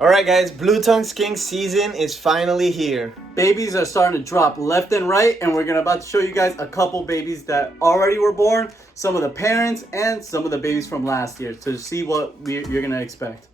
Alright guys, blue tongue skink season is finally here. Babies are starting to drop left and right, and we're about to show you guys a couple babies that already were born, some of the parents, and some of the babies from last year to see what you're gonna expect.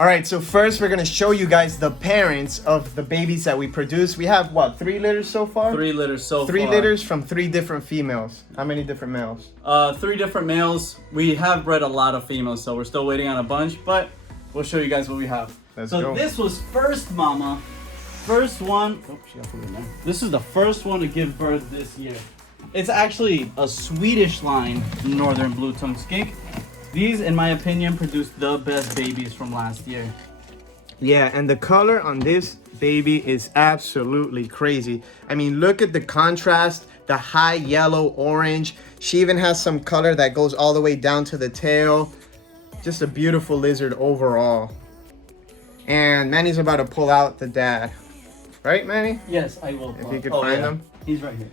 Alright, so first we're going to show you guys the parents of the babies that we produce. We have, what, 3 litters so far? 3 litters so far. 3 litters from 3 different females. How many different males? 3 different males. We have bred a lot of females, so we're still waiting on a bunch, but we'll show you guys what we have. Let's so go. This was first mama. First one. Oh, she got food in there. This is the first one to give birth this year. It's actually a Swedish line northern blue tongue skink. These, in my opinion, produced the best babies from last year. Yeah, and the color on this baby is absolutely crazy. I mean, look at the contrast, the high yellow orange. She even has some color that goes all the way down to the tail. Just a beautiful lizard overall. And Manny's about to pull out the dad. Right, Manny? Yes, I will. If you could find them. He's right here.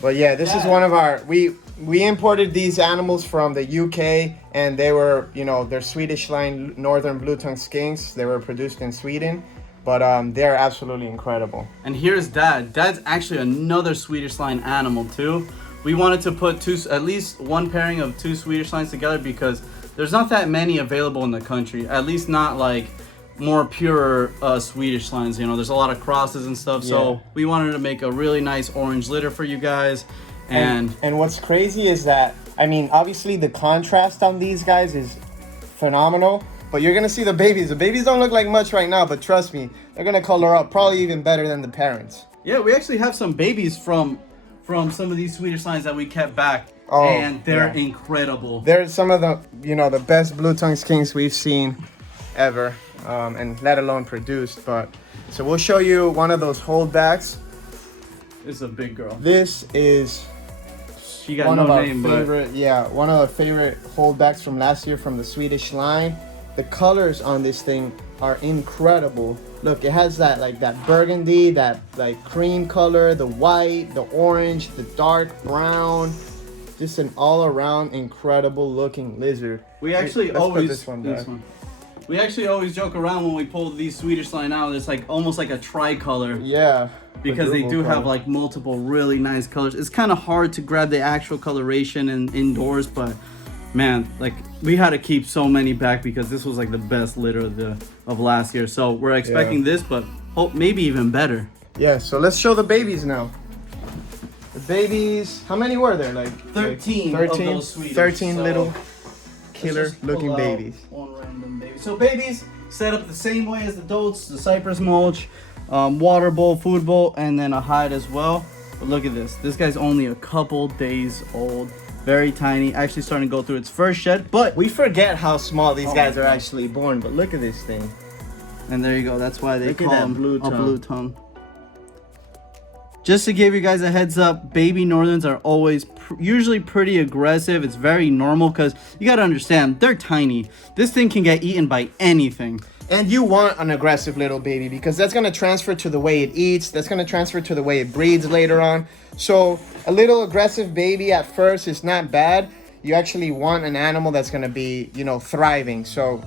But yeah, this is one of our, we imported these animals from the UK, and they were, you know, they're Swedish line northern blue tongue skinks. They were produced in Sweden, but they're absolutely incredible. And here's Dad. Dad's actually another Swedish line animal too. We wanted to put at least one pairing of 2 Swedish lines together because there's not that many available in the country. At least not like more pure Swedish lines. You know, there's a lot of crosses and stuff. Yeah. So we wanted to make a really nice orange litter for you guys. And what's crazy is that, I mean, obviously the contrast on these guys is phenomenal, but you're gonna see the babies. The babies don't look like much right now, but trust me, they're gonna color up probably even better than the parents. Yeah, we actually have some babies from some of these Swedish lines that we kept back, oh, and they're incredible. They're some of the, you know, the best blue tongue skinks we've seen ever, and let alone produced. But so we'll show you one of those holdbacks. This is a big girl. This is she got one of our favorite, one of our favorite holdbacks from last year from the Swedish line. The colors on this thing are incredible. Look, it has that like that burgundy, that like cream color, the white, the orange, the dark brown. Just an all-around incredible looking lizard. We actually always this one. We actually always joke around when we pull these Swedish line out. It's like almost like a tricolor. Yeah. Because they do have like multiple really nice colors. It's kind of hard to grab the actual coloration indoors, but man, like we had to keep so many back because this was like the best litter of last year. So we're expecting this, but hope maybe even better. Yeah. So let's show the babies now. The babies. How many were there? Like 13. 13 of those Swedish. 13 little killer looking babies. One random baby. So babies set up the same way as the adults, the cypress mulch, water bowl, food bowl, and then a hide as well. But look at this. This guy's only a couple days old. Very tiny. Actually starting to go through its first shed, but we forget how small these guys are actually born. But look at this thing. And there you go. That's why they call him a blue tongue. Just to give you guys a heads up, baby northerns are always usually pretty aggressive. It's very normal because you got to understand, they're tiny. This thing can get eaten by anything. And you want an aggressive little baby because that's going to transfer to the way it eats. That's going to transfer to the way it breeds later on. So a little aggressive baby at first is not bad. You actually want an animal that's going to be, you know, thriving. So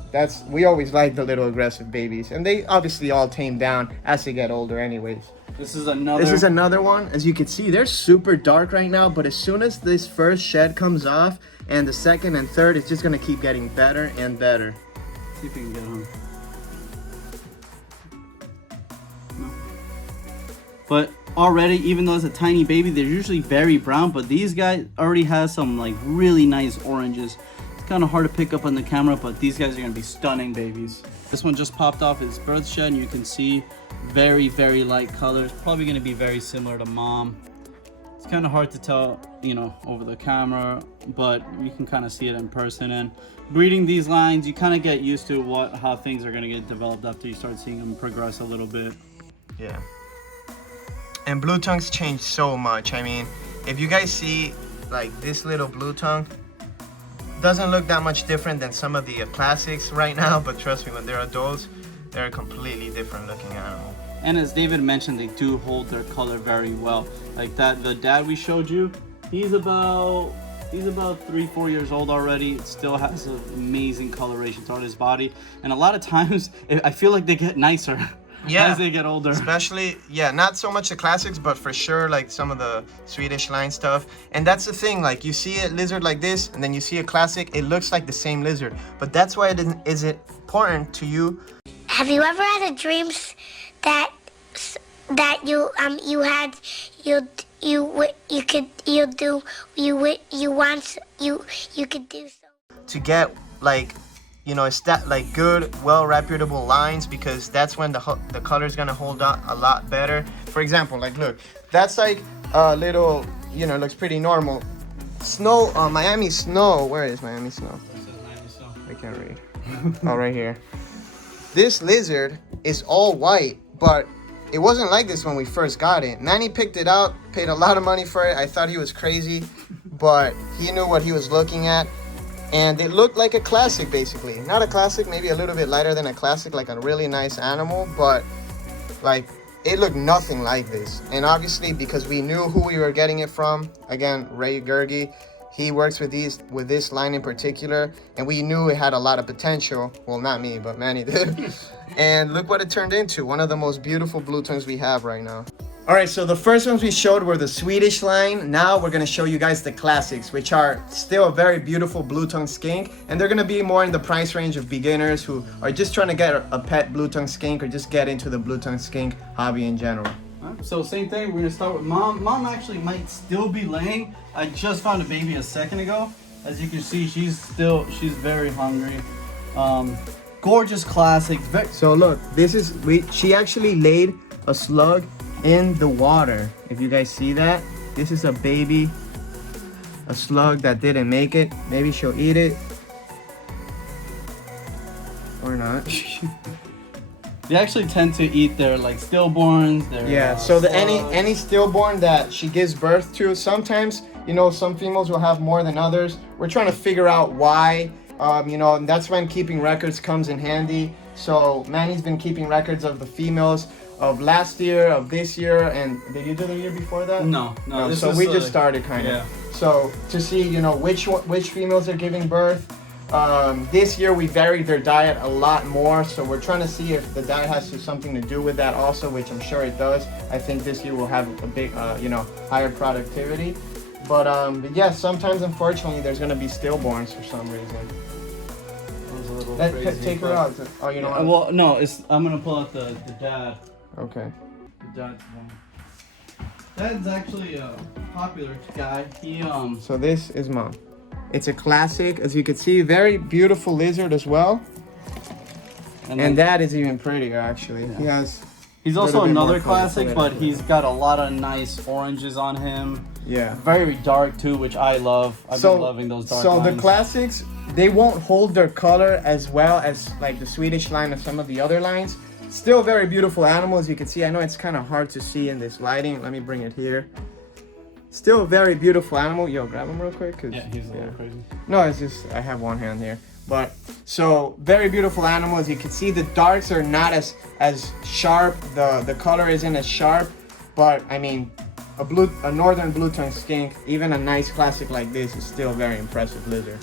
we always like the little aggressive babies. And they obviously all tame down as they get older anyways. This is another one. As you can see, they're super dark right now, but as soon as this first shed comes off and the second and third, it's just going to keep getting better and better. See if we can get him. No. But already, even though it's a tiny baby, they're usually very brown, but these guys already have some like really nice oranges. It's kind of hard to pick up on the camera, but these guys are going to be stunning babies. This one just popped off its birth shed, and you can see very, very light colors. Probably going to be very similar to mom. It's kind of hard to tell, you know, over the camera, but you can kind of see it in person. And breeding these lines, you kind of get used to how things are going to get developed after you start seeing them progress a little bit. Yeah. And blue tongues change so much. I mean, if you guys see like this little blue tongue, doesn't look that much different than some of the classics right now, but trust me, when they're adults, they're a completely different looking animal. And as David mentioned, they do hold their color very well. Like that, the dad we showed you, he's about 3-4 years old already. It still has an amazing coloration throughout his body. And a lot of times, I feel like they get nicer as they get older. Especially, not so much the classics, but for sure, like some of the Swedish line stuff. And that's the thing, like you see a lizard like this, and then you see a classic, it looks like the same lizard. But that's why it is important to you. Have you ever had a dream that you could do so? To get like, you know, like good, well reputable lines, because that's when the color is gonna hold up a lot better. For example, like look, that's like a little, you know, looks pretty normal. Snow, Miami Snow. Where is Miami Snow? I can't read. Oh, right here. This lizard is all white, but it wasn't like this when we first got it. Manny picked it out, paid a lot of money for it. I thought he was crazy, but he knew what he was looking at. And it looked like a classic, basically. Not a classic, maybe a little bit lighter than a classic, like a really nice animal, but like it looked nothing like this. And obviously, because we knew who we were getting it from, again, Ray Gergi, he works with this line in particular, and we knew it had a lot of potential. Well, not me, but Manny did. And look what it turned into, one of the most beautiful blue tongues we have right now. All right, so the first ones we showed were the Swedish line. Now we're gonna show you guys the classics, which are still a very beautiful blue tongue skink, and they're gonna be more in the price range of beginners who are just trying to get a pet blue tongue skink or just get into the blue tongue skink hobby in general. So same thing, we're gonna start with mom. Mom actually might still be laying. I just found a baby a second ago. As you can see, she's very hungry. Gorgeous classic. So look, she actually laid a slug in the water. If you guys see that, this is a baby, a slug that didn't make it. Maybe she'll eat it or not. They actually tend to eat their like stillborns. So any stillborn that she gives birth to, sometimes, you know, some females will have more than others. We're trying to figure out why. You know, and that's when keeping records comes in handy. So Manny's been keeping records of the females of last year, of this year, and did you do the year before that? No. So we just started kind of. So to see, you know, which females are giving birth. This year we varied their diet a lot more, so we're trying to see if the diet has something to do with that also, which I'm sure it does. I think this year we'll have a big, you know, higher productivity. But yeah, sometimes unfortunately there's gonna be stillborns for some reason. Take her out. Oh, you know what? Well, no, I'm gonna pull out the dad. Okay. The dad's one. Dad's actually a popular guy. He So this is mom. It's a classic, as you can see, very beautiful lizard as well. And that is even prettier, actually. Yeah. He's also another classic, but he's got a lot of nice oranges on him. Yeah. Very dark too, which I love. I've been loving those dark lines. The classics, they won't hold their color as well as like the Swedish line or some of the other lines. Still very beautiful animals, you can see. I know it's kind of hard to see in this lighting. Let me bring it here. Still a very beautiful animal. Yo, grab him real quick. Yeah, he's a little crazy. No, it's just, I have one hand here. But, so, very beautiful animals. You can see the darks are not as sharp. The color isn't as sharp. But, I mean, a northern blue tongue skink, even a nice classic like this, is still a very impressive lizard.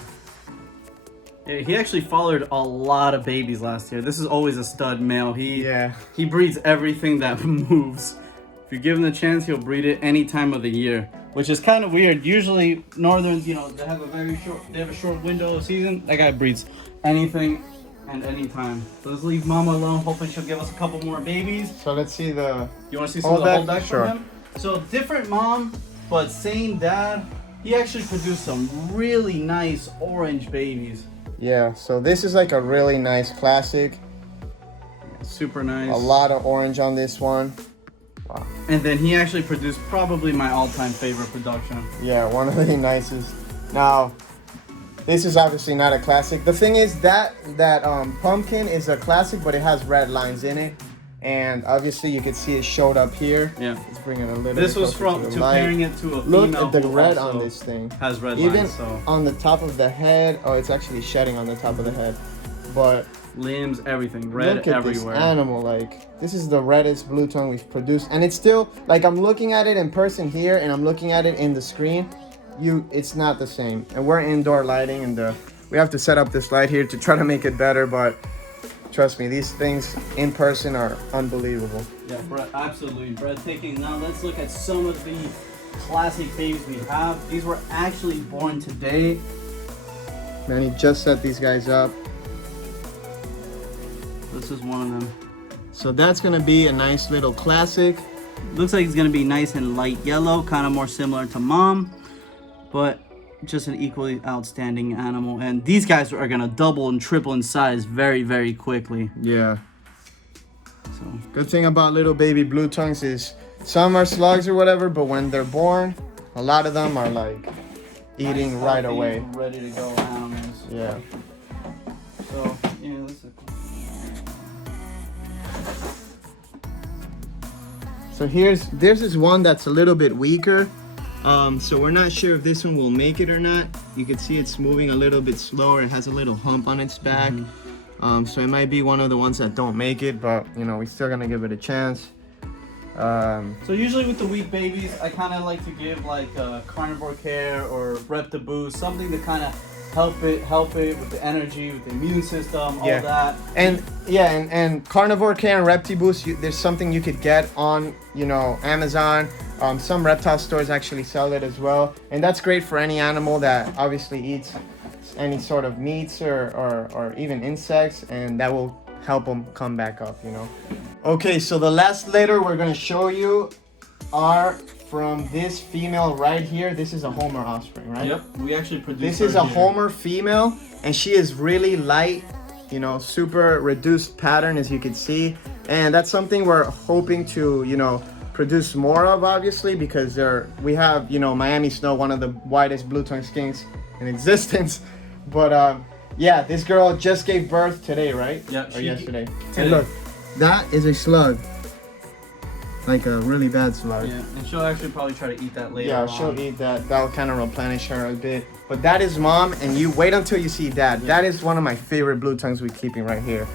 Yeah, he actually fathered a lot of babies last year. This is always a stud male. He breeds everything that moves. If you give him the chance, he'll breed it any time of the year, which is kind of weird. Usually Northerns, you know, they have a short window of season. That guy breeds anything and anytime. So let's leave mama alone. Hopefully she'll give us a couple more babies. So let's see the... You want to see some of the holdbacks sure. from him? So different mom, but same dad. He actually produced some really nice orange babies. Yeah, so this is like a really nice classic. Super nice. A lot of orange on this one. Wow. And then he actually produced probably my all-time favorite production. Yeah, one of the nicest. Now, this is obviously not a classic. The thing is that pumpkin is a classic, but it has red lines in it. And obviously you can see it showed up here. Yeah. Let's bring it a little This bit was closer from to the light. comparing it to a Look female at the who red also on this thing. has red Even lines, so on the top of the head. Oh, it's actually shedding on the top of the head. But limbs, everything, red look at everywhere. this animal. Like, this is the reddest blue tongue we've produced, and it's still like, I'm looking at it in person here and I'm looking at it in the screen. It's not the same. And we're indoor lighting, and we have to set up this light here to try to make it better, but trust me, these things in person are unbelievable. Yeah, absolutely breathtaking. Now let's look at some of the classic babies we have. These were actually born today. Man, he just set these guys up. This is one of them. So that's gonna be a nice little classic. Looks like it's gonna be nice and light yellow, kind of more similar to mom, but just an equally outstanding animal. And these guys are gonna double and triple in size very, very quickly. Yeah. So Good thing about little baby blue tongues is some are slugs or whatever, but when they're born, a lot of them are like eating nice, right healthy, away. ready to go animals. Yeah. So yeah, let's look. So there's this one that's a little bit weaker. So we're not sure if this one will make it or not. You can see it's moving a little bit slower. It has a little hump on its back. So it might be one of the ones that don't make it, but you know, we're still gonna give it a chance. So usually with the weak babies, I kind of like to give like carnivore care or Repta Boost, something to kind of help it with the energy, with the immune system, all that. And yeah, and carnivore care and ReptiBoost, there's something you could get on, you know, Amazon. Some reptile stores actually sell it as well, and that's great for any animal that obviously eats any sort of meats or even insects, and that will help them come back up, you know. Okay, so the last litter we're gonna show you are from this female right here. This is a Homer offspring, right? Yep, we actually produced. This is a Homer female, and she is really light, you know, super reduced pattern, as you can see. And that's something we're hoping to, you know, produce more of, obviously, because we have, you know, Miami Snow, one of the widest blue tongue skinks in existence. But yeah, this girl just gave birth today, right? Yeah. Or yesterday. Today. And look, that is a slug. Like a really bad slug. Yeah, and she'll actually probably try to eat that later. Yeah, she'll eat that. That'll kind of replenish her a bit. But that is mom, and you wait until you see dad. That is one of my favorite blue tongues we're keeping right here.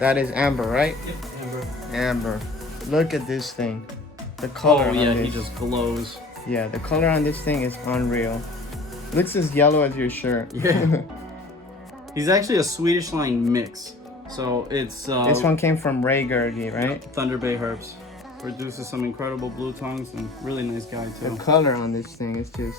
That is Amber, right? Yep, Amber. Amber. Look at this thing. The color. Oh yeah, on this. he just glows. Yeah, the color on this thing is unreal. Looks as yellow as your shirt. Yeah. He's actually a Swedish line mix. So it's this one came from Ray Gergi, right? Thunder Bay Herbs. Produces some incredible blue tongues and really nice guy too. The color on this thing is just,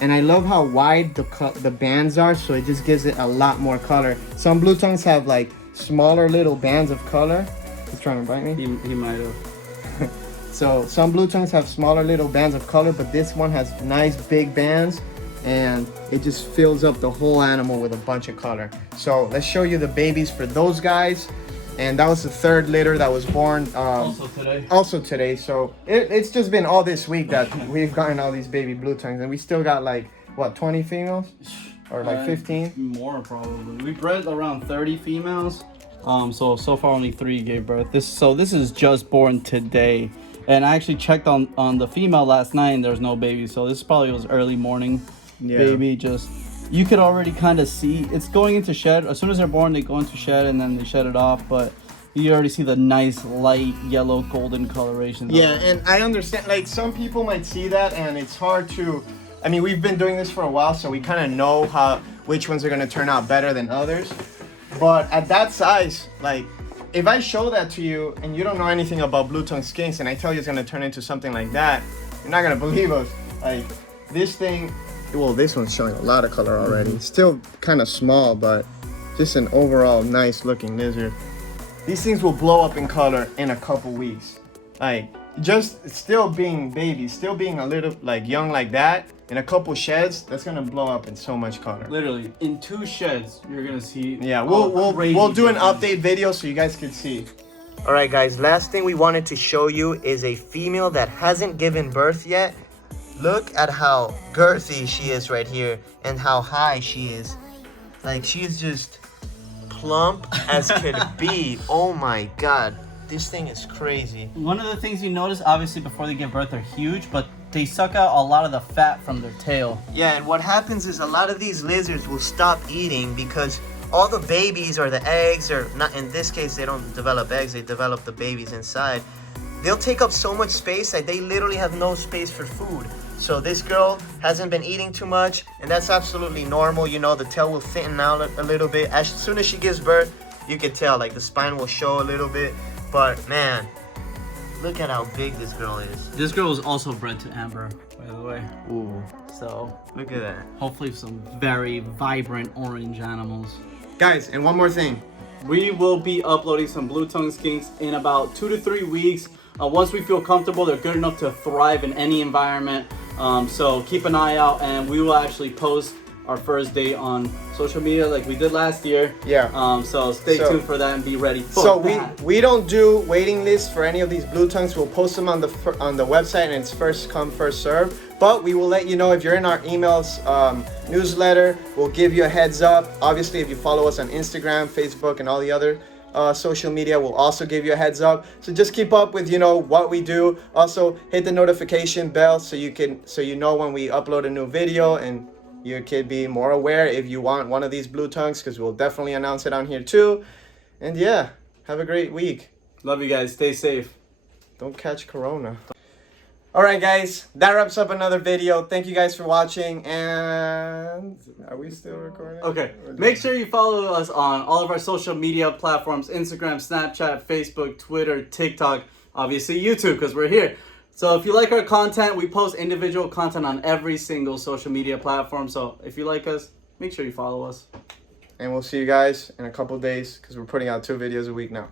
and I love how wide the bands are, so it just gives it a lot more color. Some blue tongues have like smaller little bands of color. He's trying to bite me. He might have. So some blue tongues have smaller little bands of color, but this one has nice big bands, and it just fills up the whole animal with a bunch of color. So let's show you the babies for those guys. And that was the third litter that was born also today. So it's just been all this week that we've gotten all these baby blue tongues, and we still got like what, 20 females or like 15? More probably. We bred around 30 females. So far only 3 gave birth. This is just born today. And I actually checked on the female last night and there's no baby. So this probably was early morning baby. Just, you could already kind of see it's going into shed. As soon as they're born, they go into shed and then they shed it off. But you already see the nice light yellow golden coloration. Yeah, and I understand, like, some people might see that and it's hard to, I mean, we've been doing this for a while, so we kind of know which ones are going to turn out better than others. But at that size, like, if I show that to you and you don't know anything about blue tongue skinks and I tell you it's going to turn into something like that, you're not going to believe us. Like, this thing, well, this one's showing a lot of color already. It's still kind of small, but just an overall nice looking lizard. These things will blow up in color in a couple weeks. Like, just still being babies, still being a little like young like that, in a couple sheds, that's gonna blow up in so much color. Literally, in 2 sheds, you're gonna see. Yeah, we'll do an update video so you guys can see. All right, guys. Last thing we wanted to show you is a female that hasn't given birth yet. Look at how girthy she is right here and how high she is. Like, she is just plump as could be. Oh my God. This thing is crazy. One of the things you notice, obviously, before they give birth, they're huge, but they suck out a lot of the fat from their tail. Yeah, and what happens is a lot of these lizards will stop eating because all the babies or the eggs, or not in this case, they don't develop eggs, they develop the babies inside. They'll take up so much space that they literally have no space for food. So this girl hasn't been eating too much, and that's absolutely normal. You know, the tail will thicken out a little bit. As soon as she gives birth, you can tell, like the spine will show a little bit. But man, look at how big this girl is. This girl was also bred to Amber, by the way. Ooh, So look at that. hopefully some very vibrant orange animals. Guys, and one more thing. We will be uploading some blue tongue skinks in about 2 to 3 weeks. Once we feel comfortable, they're good enough to thrive in any environment. So keep an eye out, and we will actually post our first day on social media like we did last year. Yeah. So stay tuned for that and be ready for So that. we don't do waiting lists for any of these blue tongues. We'll post them on the website, and it's first come, first serve. But we will let you know if you're in our emails newsletter. We'll give you a heads up. Obviously, if you follow us on Instagram, Facebook, and all the other social media, we'll also give you a heads up. So just keep up with what we do. Also hit the notification bell so you know when we upload a new video, and you could be more aware if you want one of these blue tongues, because we'll definitely announce it on here too. And yeah, have a great week. Love you guys. Stay safe. Don't catch corona. All right, guys, that wraps up another video. Thank you guys for watching. And are we still recording? Okay, make sure you follow us on all of our social media platforms: Instagram, Snapchat, Facebook, Twitter, TikTok, obviously YouTube, because we're here. So if you like our content, we post individual content on every single social media platform. So if you like us, make sure you follow us. And we'll see you guys in a couple days, because we're putting out 2 videos a week now.